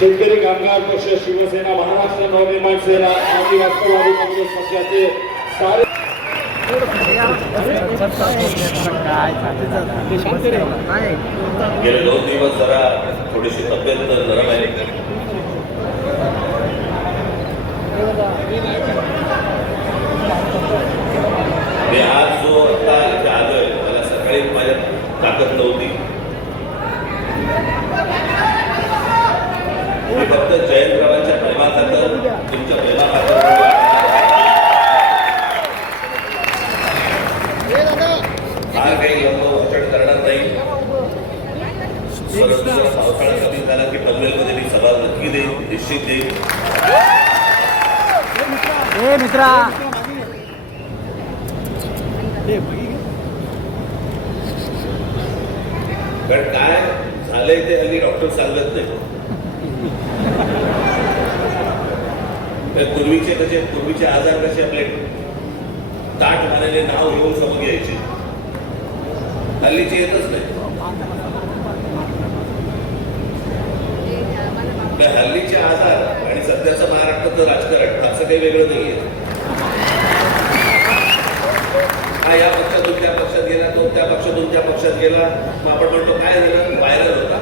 शेतकरी कामगार पक्ष शिवसेना महाराष्ट्र नवनिर्माण सेना आणि राष्ट्रवादी काँग्रेस पक्षाचे सारे गेले दोन दिवस जरा थोडीशी तब्येत नरम आहे मी आज जो आता इथे आलोय मला सकाळी माझ्या ताकद नव्हती. मी फक्त जयंतरावांच्या प्रेमाखातर तुमच्या प्रेमाखातर फार काही लंब उचट करणार नाही. पावसाळा कमी झाला की पनवेलमध्ये मी सभा नक्की देईन निश्चित देईन. मित्रा. कारण काय झालंय ते हल्ली डॉक्टर सांगत नाही. तर पूर्वीचे कसे पूर्वीचे आजार कसे आपले? ताट झालेले नाव घेऊन समोर यायचे. हल्लीचे येतच नाही. हल्लीचे आजार आणि सध्याचं महाराष्ट्राचं राजकारण असं काही वेगळं नाहीये. हा या पक्षातून त्या पक्षात गेला तो त्या पक्षातून त्या पक्षात गेला. मग आपण म्हणतो काय झालं? व्हायरल होता.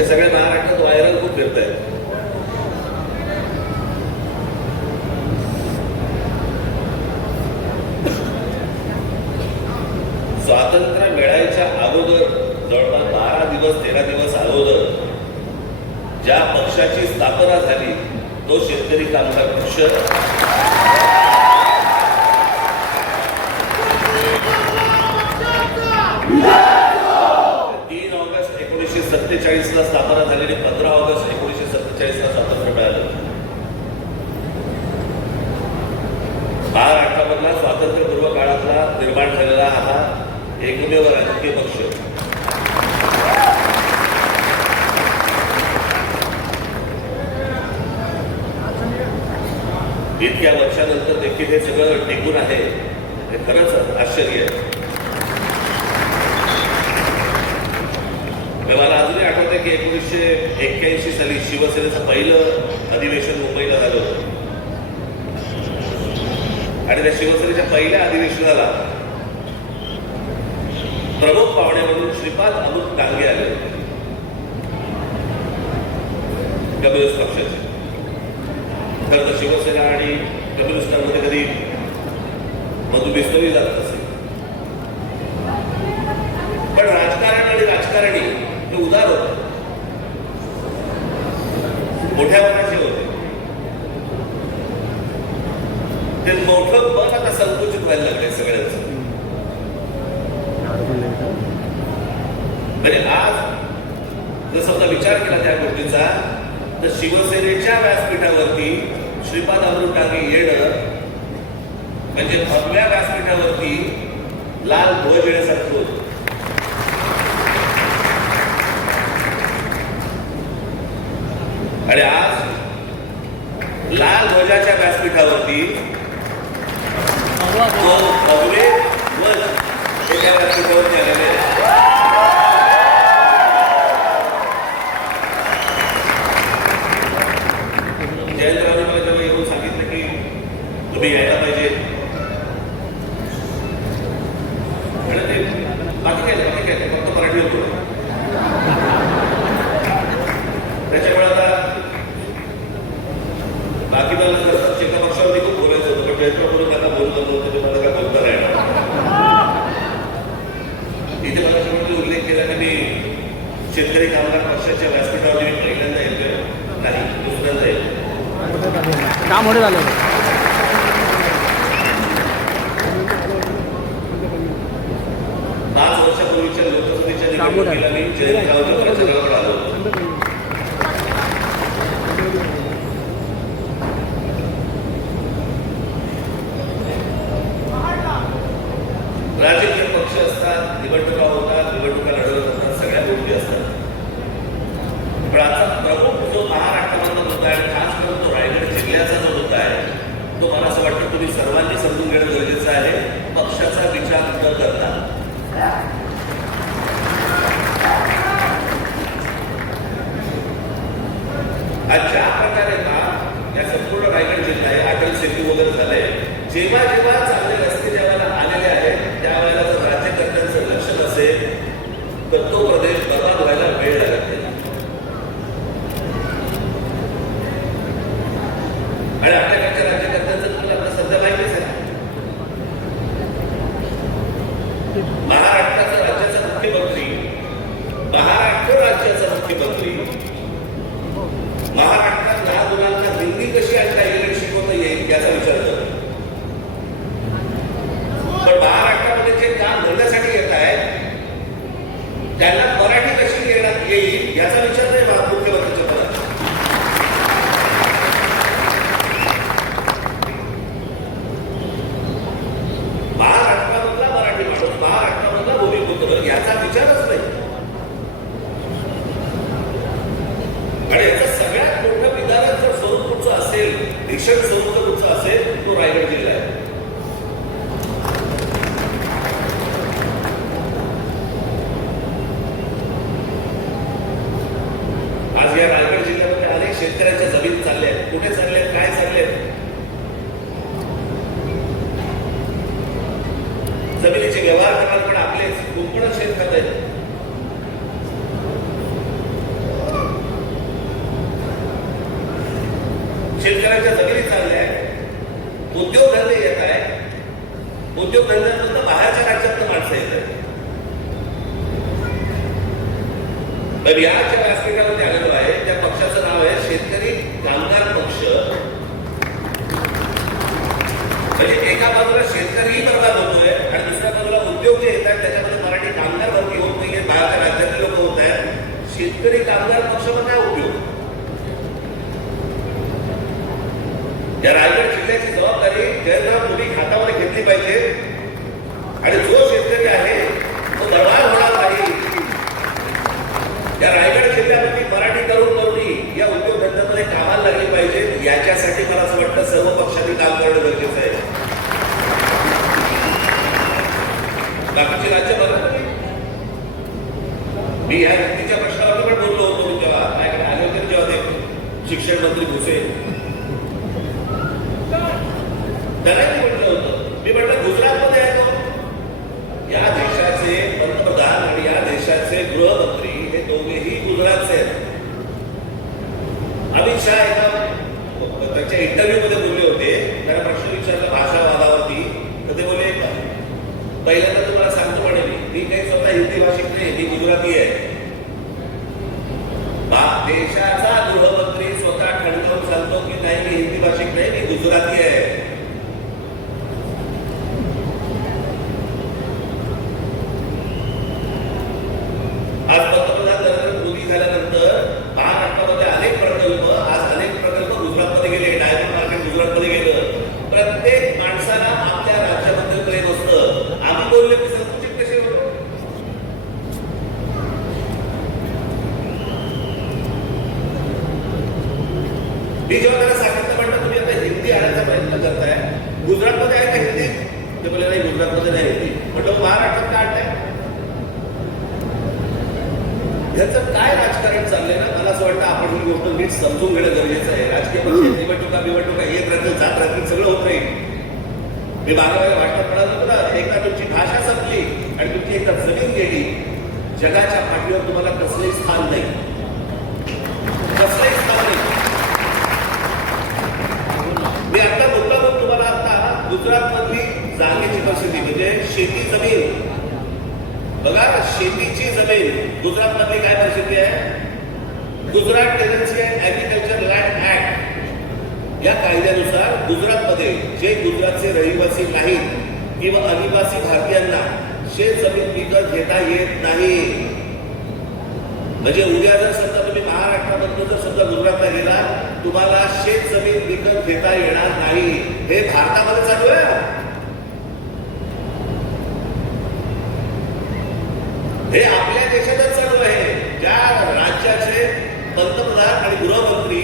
हे सगळे महाराष्ट्रात व्हायरल खूप फिरत आहेत स्वातंत्र्य मिळायच्या अगोदर जवळपास बारा दिवस तेरा दिवस अगोदर ज्या पक्षाची स्थापना झाली तो शेतकरी कामगार पक्ष. É isso, está para अधिवेशन मुंबईला झालं होतं. आणि त्या शिवसेनेच्या पहिल्या अधिवेशनाला प्रमुख पाहुण्यामधून श्रीपाद अमृत डांगे आले होते. कम्युनिस्ट पक्षाचे. खरं तर शिवसेना आणि कम्युनिस्टांमध्ये कधी मधु बिस्तवली जात असेल पण राजकारण आणि राजकारणी हे उदार होतं. मोठ्या मनाचे होते. ते मोठं मन आता संकुचित व्हायला लागले सगळ्यांच म्हणजे आज जर समजा विचार केला त्या गोष्टीचा तर शिवसेनेच्या व्यासपीठावरती श्रीपाद अमृत टांगे येणं म्हणजे भगव्या व्यासपीठावरती लाल ध्वज येण्यासारखं होतं. आणि आज लाल ध्वजाच्या व्यासपीठावरती तो भगवे ध्वज हे व्यासपीठावरती आलेले मला जेव्हा येऊन सांगितलं की तुम्ही यायला पाहिजे. आणि ते बाकी काय बाकी काय फक्त मराठी होतो त्याच्यामुळे आता बाकी मला जसं शेता पक्षावरती खूप बोलायचं होतं पण जयंतराव म्हणून आता बोलत नव्हतं ते मला काय बोलता नाही येणार. इथे मला शेवटी उल्लेख केला की मी शेतकरी कामगार पक्षाच्या व्यासपीठावरती मी पहिल्यांदा येतोय नाही दुसऱ्यांदा येतोय काम मोठे झाले. पाच वर्षापूर्वीच्या लोकसभेच्या निवडणुकीला 都 शेतकऱ्यांच्या जमिनी चालल्या. आहेत उद्योगधंदे येत आहेत. उद्योगधंद्यांमधनं बाहेरच्या राज्यातनं माणसं येत आहेत. तर या ज्या व्यासपीठामध्ये आलेलो आहे त्या पक्षाचं नाव आहे शेतकरी कामगार पक्ष. म्हणजे एका बाजूला शेतकरीही बर्बाद होतोय आणि दुसऱ्या बाजूला उद्योग जे येत आहेत त्याच्यामध्ये मराठी कामगार भरती होत नाहीये. बाहेरच्या राज्यातले लोक होत आहेत. शेतकरी कामगार पक्ष पण काय उद्योग या रायगड जिल्ह्याची जबाबदारी जयंतराव मोदी हातामध्ये घेतली पाहिजे आणि जो शेतकरी आहे तो दरबार होणार नाही या रायगड जिल्ह्यामध्ये मराठी तरुण तरुणी या उद्योगधंद्यामध्ये कामाला लागली पाहिजे याच्यासाठी मला असं वाटतं सर्व पक्षांनी काम करणं गरजेचं आहे बाकीचे राज्य बघा तुम्ही. मी या व्यक्तीच्या प्रश्नावरती पण बोललो होतो मी जेव्हा माझ्याकडे आले होते ना जेव्हा ते शिक्षण मंत्री भुसे त्यांना मी म्हटलं होतं मी म्हटलं गुजरातमध्ये आहे तो या देशाचे पंतप्रधान आणि या देशाचे गृहमंत्री हे दोघेही गुजरातचे आहेत अमित शहा एका त्यांच्या इंटरव्ह्यू मध्ये बोलले होते. त्यांना प्रश्न विचारला भाषावादावरती तर ते बोलले पहिल्यांदा तुम्हाला सांगतो म्हणे मी मी काही स्वतः हिंदी भाषिक नाही मी गुजराती आहे. देशाचा गृहमंत्री स्वतः ठणकावून सांगतो की नाही मी हिंदी भाषिक नाही मी गुजराती आहे आज पंतप्रधान नरेंद्र मोदी झाल्यानंतर महाराष्ट्रामध्ये अनेक प्रकल्प आज अनेक प्रकल्प गुजरातमध्ये गेले डायमंड मार्केट गुजरातमध्ये गेलं प्रत्येक माणसाला आपल्या राज्याबद्दल प्रेम असतं आम्ही बोलले की संकुचित कसे होतो मी जेव्हा त्याला सांगितलं म्हटलं तुम्ही आता हिंदी आणायचा प्रयत्न करताय. गुजरातमध्ये आहे का हिंदी? ते बोलले नाही गुजरातमध्ये नाही हिंदी. म्हटलं महाराष्ट्रात काय आणताय ह्याचं काय राजकारण चाललंय ना? मला असं वाटतं आपण ही गोष्ट नीट समजून घेणं गरजेचं आहे. राजकीय पक्ष निवडणुका बिवडणुका येत राहतील जात राहतील सगळं होत नाही मी बाराव्या वाटत म्हणालो ना एकदा तुमची भाषा संपली आणि तुमची एकदा जमीन गेली जगाच्या पाठीवर तुम्हाला कसलंही स्थान नाही कसलंही स्थान नाही मी आता मुद्दा म्हणून तुम्हाला आता गुजरात मधली जागेची परिस्थिती म्हणजे शेती जमीन. बघा शेतीची जमीन. गुजरात मधली काय परिस्थिती आहे? Gujarat tenancy agriculture land act या कायद्यानुसार गुजरातमध्ये जे गुजरातचे रहिवासी नाहीत किंवा अनिवासी भारतीयांना शेत जमीन विकत घेता येत नाही. म्हणजे उद्या जर तुम्ही महाराष्ट्रामधून जर समजा गुजरातला गेला तुम्हाला शेत जमीन विकत घेता येणार नाही. हे भारतामध्ये चालू आहे? हे आपल्या देशातच चालू आहे. ज्या राज्याचे पंतप्रधान आणि गृहमंत्री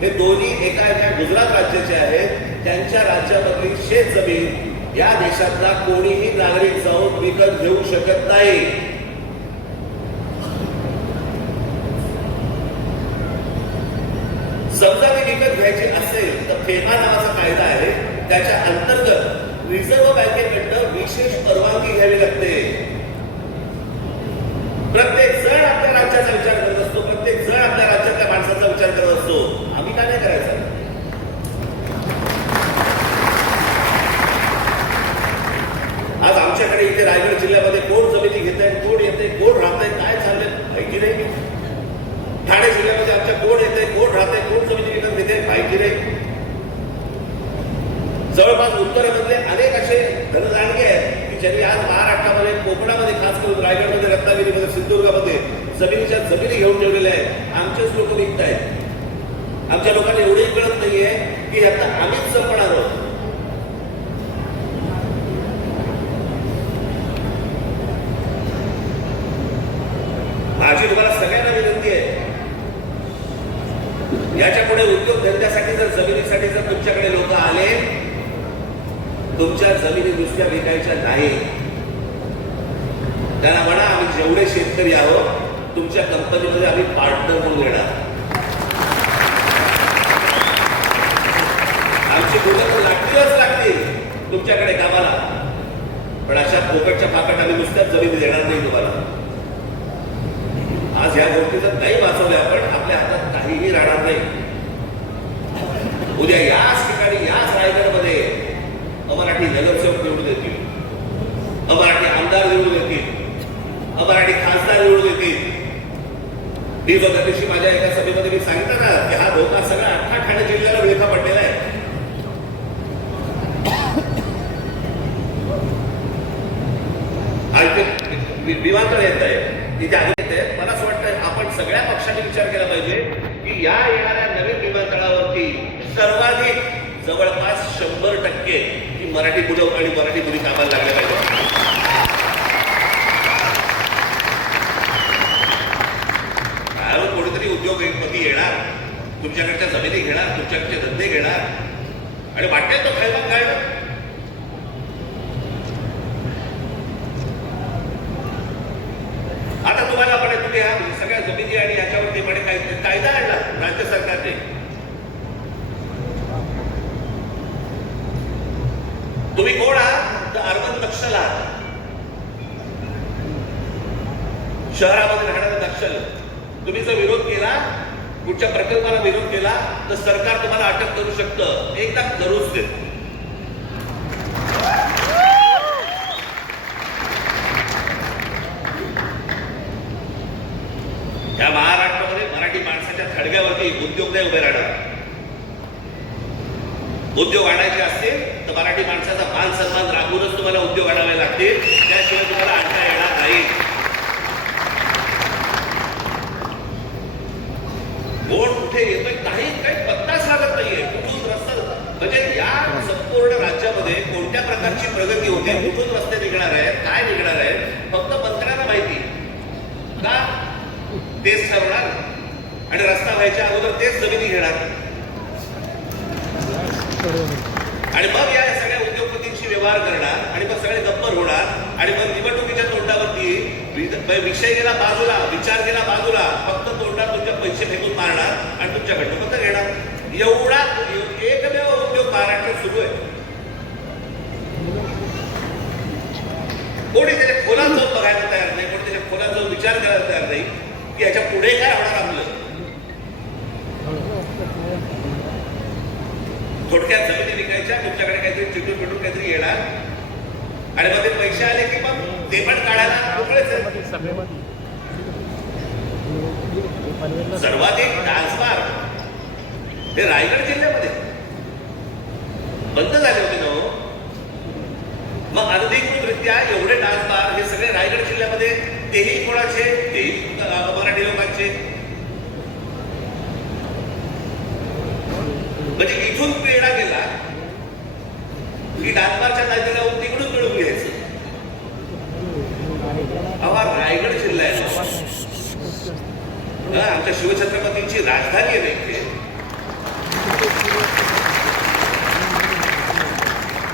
हे दोन्ही एका एका गुजरात राज्याचे आहेत त्यांच्या राज्यामधली शेत जमीन या देशातला कोणीही नागरिक जाऊन विकत घेऊ शकत नाही. फेफा नावाचा कायदा आहे. त्याच्या अंतर्गत रिझर्व्ह बँकेकडनं विशेष परवानगी घ्यावी लागते. प्रत्येक जण आपल्या राज्याचा विचार करत असतो. प्रत्येक जण आपल्या राज्यातल्या माणसाचा विचार करत असतो. आम्ही काय नाही करायचं? आज आमच्याकडे इथे रायगड जिल्ह्यामध्ये कोण जमिनी घेत आहे कोण येत आहे कोण राहत आहे काय चाललंय माहिती नाही. ठाणे जिल्ह्यामध्ये आमच्या कोण येत आहे कोण राहत आहे कोण जमिनी विकत घेत आहे माहिती नाही. जवळपास उत्तरेमधले अनेक असे धनदानगे आहेत की ज्यांनी आज महाराष्ट्रामध्ये कोकणामध्ये खास करून रायगडमध्ये रत्नागिरीमध्ये सिंधुदुर्गामध्ये जमिनीच्या जमिनी घेऊन ठेवलेल्या आहेत. आमचेच लोक विकतायत आमच्या लोकांना एवढी कळत नाहीये की आता आम्हीच संपणार आहोत माझी तुम्हाला सगळ्यांना विनंती आहे याच्यापुढे उद्योग धंद्यासाठी जर जमिनीसाठी जर तुमच्याकडे लोक आले तुमच्या जमिनी नुसत्या विकायच्या नाही त्यांना म्हणा आम्ही जेवढे शेतकरी आहोत तुमच्या कंपनीमध्ये आम्ही पार्टनर म्हणून येणार. आमची मुलं तर लागतीलच लागतील तुमच्याकडे कामाला. पण अशा फोकटच्या पाकट आम्ही नुसत्याच जमिनी देणार नाही तुम्हाला. आज या गोष्टी जर नाही वाचवल्या आपण आपल्या हातात काहीही राहणार नाही. उद्या याच अमराठी नगरसेवक निवडून येतील. अमराठी आमदार निवडून येतील. अमराठी खासदार निवडून येतील. मी जो त्या दिवशी माझ्या एका सभेमध्ये मी सांगितलं ना की हा धोका सगळा अख्खा ठाणे जिल्ह्याला विळखा पडलेला आहे. विमानतळ येत आहे. तिथे आधी मला असं वाटतं आपण सगळ्या पक्षांनी विचार केला पाहिजे की या येणाऱ्या नवीन विमानतळावरती सर्वाधिक जवळपास शंभर टक्के मराठी मुलं आणि मराठी मुली कामाला लागल्या पाहिजे? कोणीतरी उद्योग उद्योगपती येणार तुमच्याकडच्या जमिनी घेणार तुमच्याकडचे धंदे घेणार. आणि वाटेल तो खायला काय आता तुम्हाला म्हणे तुम्ही ह्या सगळ्या जमिनी आणि याच्यावरती पण काय कायदा आणला राज्य सरकारने. तुम्ही कोण आहात? तर अर्बन नक्षल आहात. शहरामध्ये राहणारे नक्षल. तुम्ही जर विरोध केला कुठच्या प्रकल्पाला विरोध केला तर सरकार तुम्हाला अटक करू शकतं. एकदा करूच देत या महाराष्ट्रामध्ये मराठी माणसाच्या थडग्यावरती उद्योग नाही उभे राहणार उद्योग आणायचे असतील तर मराठी माणसाचा मान सन्मान राखूनच तुम्हाला उद्योग आणावे लागतील. त्याशिवाय तुम्हाला आणता येणार नाही. कोण कुठे येतोय काही काही पत्ताच लागत नाहीये. कुठून रस्ता म्हणजे या संपूर्ण राज्यामध्ये कोणत्या प्रकारची प्रगती होते? कुठून रस्ते निघणार आहेत? काय निघणार आहेत? फक्त मंत्र्यांना माहिती. का? तेच ठरवणार आणि रस्ता व्हायच्या अगोदर तेच जमिनी घेणार. आणि मग या सगळ्या उद्योगपतींशी व्यवहार करणार आणि मग सगळे गप्पर होणार आणि मग निवडणुकीच्या तोंडावरती विषय गेला बाजूला विचार गेला बाजूला फक्त तोंडात तुमचे पैसे फेकून मारणार आणि तुमच्याकडनं फक्त घेणार. एवढा एकमेव उद्योग महाराष्ट्रात सुरू आहे. कोणी त्याच्या खोलात जाऊन बघायला तयार नाही कोणी त्याच्या खोलात जाऊन विचार करायला तयार नाही की याच्यापुढे काय होणार आपलं? थोडक्यात जमिनी विकायच्या तुमच्याकडे काहीतरी चिटून पिटून काहीतरी येणार. आणि मग ते पैसे आले की मग ते पण काढायला मोकळेच सर्वाधिक ट्रान्सफार हे रायगड जिल्ह्यामध्ये. बंद झाले होते ना हो. मग अनधिकृतरित्या एवढे डान्सबार हे सगळे रायगड जिल्ह्यामध्ये तेही कोणाचे? तेही मराठी लोकांचे. म्हणजे इथून की नदीला तिकडून मिळून घ्यायचं. अहो, रायगड जिल्हा आहे आमच्या शिवछत्रपतींची राजधानी आहे इथे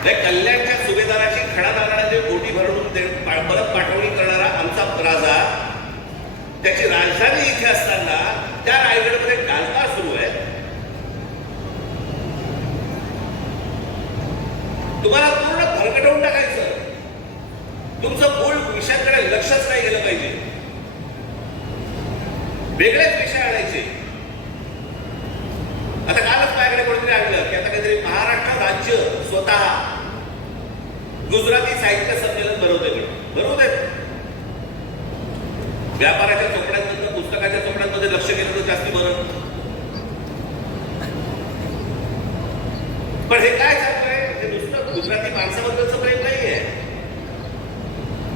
त्या कल्याणच्या सुभेदाराची खडा नारळाचे बोटी भरून परत पाठवणी करणारा आमचा राजा त्याची राजधानी इथे असताना त्या रायगडमध्ये डालका सुरू आहे तुम्हाला पूर्ण भरकटवून टाकायचं तुमचं मूळ विषयांकडे लक्षच नाही गेलं पाहिजे. वेगळेच विषय आणायचे. आता कालच माझ्याकडे कोणीतरी आणलं की आता काहीतरी महाराष्ट्र राज्य स्वतः गुजराती साहित्य संमेलन भरवते बरोबर आहे व्यापाराच्या चोपड्यांमधलं पुस्तकाच्या चोपड्यांमध्ये लक्ष केलं तर जास्ती बरं पण हे काय चालू आहे हे नुसतं गुजराती माणसाबद्दलचं प्रेम नाही आहे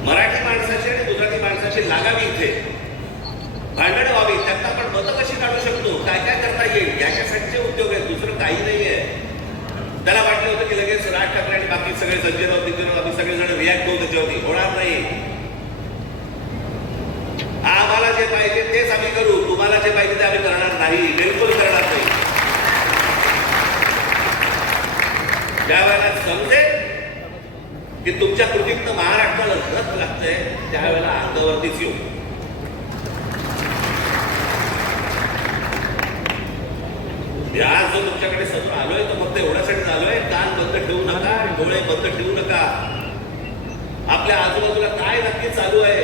मराठी माणसाची आणि गुजराती माणसाची लागावी इथे. भांडण व्हावी. त्यांना आपण मतं कशी काढू शकतो? काय काय करता येईल? याच्यासाठीचे उद्योग आहेत. दुसरं काही नाही आहे. त्याला वाटलं होतं की लगेच राज ठाकरे आणि बाकी सगळे संजय राऊत नितीन राऊत आम्ही सगळेजण रिॲक्ट होऊ त्याच्यावरती. होणार नाही. आम्हाला जे पाहिजे तेच आम्ही करू. तुम्हाला जे पाहिजे ते आम्ही करणार नाही. बिलकुल करणार नाही. ज्या वेळेला समजेल की तुमच्या कृतीतनं महाराष्ट्राला रथ लागतंय त्यावेळेला अर्धवरतीच येऊ. मी आज जो तुमच्याकडे समोर आलोय तो फक्त एवढ्यासाठी आलोय कान बंद ठेवू नका डोळे बंद ठेवू नका. आपल्या आजूबाजूला काय नक्की चालू आहे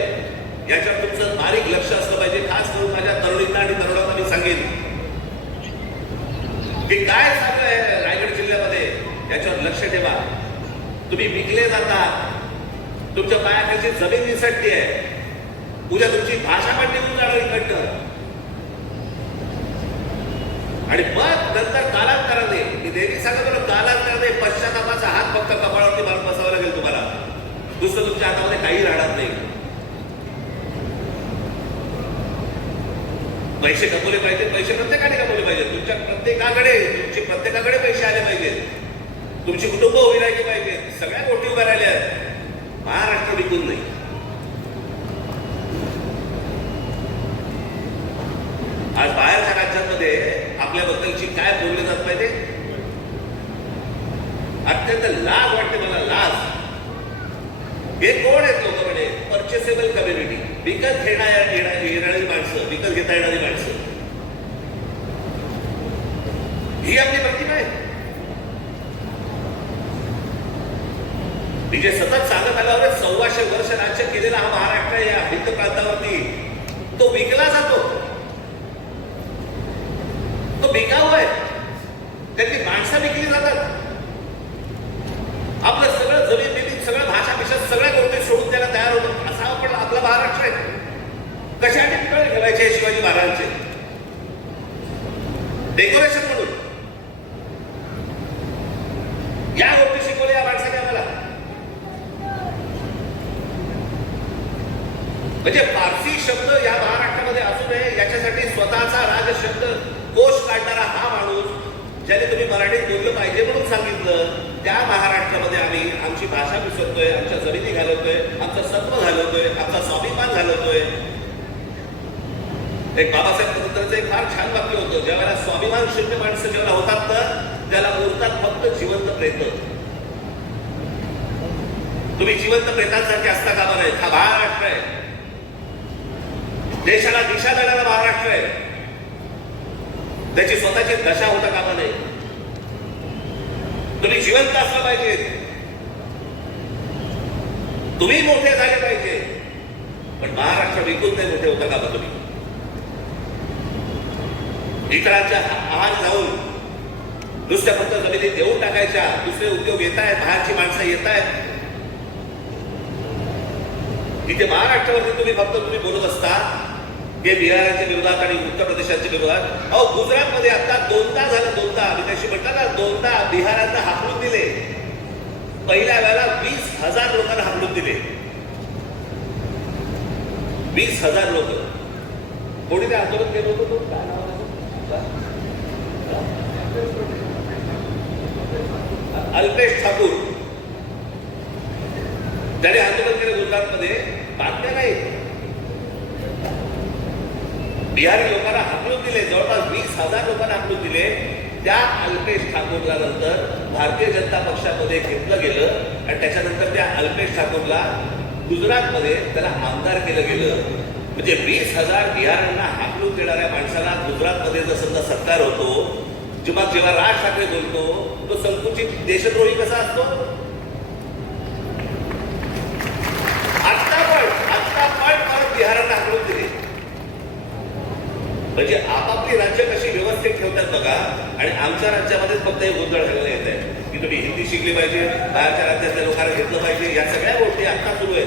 याच्यावर तुमचं बारीक लक्ष असलं पाहिजे खास करून माझ्या तरुणींना आणि तरुणांना मी सांगेन. की काय चालू आहे रायगड जिल्ह्यामध्ये याच्यावर लक्ष ठेवा. तुम्ही विकले जातात. तुमच्या पायाखालची जमीन निसटते. आहे उद्या तुमची भाषा पण निघून जाणार इकडनं. आणि मग नंतर कालांतराने मी नेहमी सांगत होतो कालांतराने पश्चातापाचा हात फक्त कपाळावरती मारून बसावा लागेल तुम्हाला. दुसरं तुमच्या हातामध्ये काही राहणार नाही. पैसे कमवले पाहिजेत पैसे प्रत्येकाने कमवले पाहिजेत. तुमच्या प्रत्येकाकडे तुमचे प्रत्येकाकडे पैसे आले पाहिजेत. तुमची कुटुंब उभी राहिली पाहिजे. सगळ्या गोष्टी उभ्या राहिल्या आहेत. महाराष्ट्र विकून नाही. आज बाहेरच्या राज्यांमध्ये आपल्याबद्दलची काय बोलले जात पाहिजे? अत्यंत लाज वाटते मला लाज. हे कोण आहेत लोक म्हणजे परचेसेबल कम्युनिटी विकत घेणाऱ्या येणारी माणसं विकत घेता येणारी माणसं. ही आपली प्रतिमा आहे. म्हणजे सतत सांगत आल्यावर सव्वाशे वर्ष राज्य केलेला हा महाराष्ट्र या हिंद प्रांतावरती तो विकला जातो तो बिकाऊ आहे त्यातली माणसं विकली जातात आपलं सगळं जमीन बिमीन सगळं भाषा बिषा सगळ्या गोष्टी सोडून द्यायला तयार होतो असा आपण आपला महाराष्ट्र आहे कशासाठी पुतळे ठेवायचे शिवाजी महाराजांचे डेकोरेशन म्हणून या गोष्टी शिकवल्या या माणसाने आम्हाला म्हणजे फारसी शब्द या महाराष्ट्रामध्ये असू नये याच्यासाठी स्वतःचा राजशब्द कोश काढणारा हा माणूस ज्याने तुम्ही मराठीत बोललं पाहिजे म्हणून सांगितलं. त्या महाराष्ट्रामध्ये आम्ही आमची भाषा विसरतोय आमच्या जमिनी घालवतोय आमचं सत्व घालवतोय आमचा स्वाभिमान घालवतोय. एक बाबासाहेब आंबेडकरांचं एक फार छान वाक्य होतं ज्या वेळेला स्वाभिमान शून्य माणसं ज्याला होतात तर त्याला उरतात फक्त जिवंत प्रेत. तुम्ही जिवंत प्रेतांसारखे असता कामा नाही हा महाराष्ट्र आहे. देशाला दिशा देणारा महाराष्ट्र आहे. त्याची स्वतःची दशा होता कामा नये. तुम्ही जिवंत असलं पाहिजे. तुम्ही मोठे झाले पाहिजे. पण महाराष्ट्र विकून नाही मोठे होता का तुम्ही? इतरांच्या आहार जाऊन नुसत्या फक्त जमिनी देऊन टाकायच्या दुसरे उद्योग येत आहेत बाहेरची माणसं येत आहेत. तिथे महाराष्ट्रावरती तुम्ही फक्त तुम्ही बोलत असता हे बिहाराच्या विरोधात आणि उत्तर प्रदेशाच्या विरोधात. अहो गुजरातमध्ये आता दोनदा झालं दोनदा. मी त्याशी म्हटलं ना दोनदा बिहारांना हाकलून दिले. पहिल्या वेळेला वीस हजार लोकांना हाकलून दिले. वीस हजार लोक. कोणी ते आंदोलन केलं होतं? तो काय नाव अल्पेश ठाकूर. त्याने आंदोलन केलं गुजरातमध्ये. बातम्या नाही बिहारी लोकांना हाकलून दिले जवळपास वीस हजार लोकांना हाकलून दिले. त्या अल्पेश ठाकूरला नंतर भारतीय जनता पक्षामध्ये घेतलं गेलं आणि त्याच्यानंतर त्या अल्पेश ठाकूरला गुजरातमध्ये त्याला आमदार केलं गेलं. म्हणजे वीस हजार बिहारांना हाकलून देणाऱ्या माणसाला गुजरातमध्ये जर समजा सत्कार होतो जेव्हा जेव्हा राज ठाकरे बोलतो तो संकुचित देशद्रोही कसा असतो आत्ता पण आत्ता पण परत बिहारांना हाकलून दिले म्हणजे आपापली राज्य कशी व्यवस्थित ठेवतात बघा आणि आमच्या राज्यामध्येच फक्त हे गोंधळ घालायला येत आहे. की तुम्ही हिंदी शिकली पाहिजे बाहेरच्या राज्यातल्या लोकांना घेतलं पाहिजे या सगळ्या गोष्टी आता सुरू आहेत.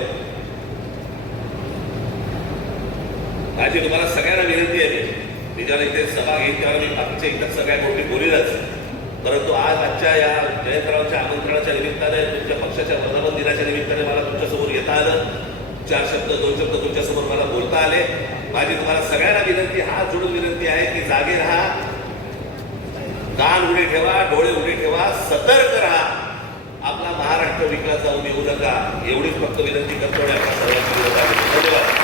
माझी तुम्हाला सगळ्यांना विनंती आहे मी. ज्याला इथे सभा घेईन तेव्हा मी बाकीच्या इतर सगळ्या गोष्टी बोलीलच. परंतु आज आजच्या या जयंतरावच्या आमंत्रणाच्या निमित्ताने तुमच्या पक्षाच्या वर्धापन दिनाच्या निमित्ताने मला तुमच्यासमोर येता आलं. चार शब्द दोन शब्द तुमच्यासमोर मला बोलता आले. माझी तुम्हाला सगळ्यांना विनंती हात जोडून विनंती आहे की जागे राहा. कान उडे ठेवा डोळे उडे ठेवा सतर्क राहा. आपला महाराष्ट्र विकास जाऊन येऊ नका. एवढीच फक्त विनंती करतो आणि आपल्या सर्वांची धन्यवाद.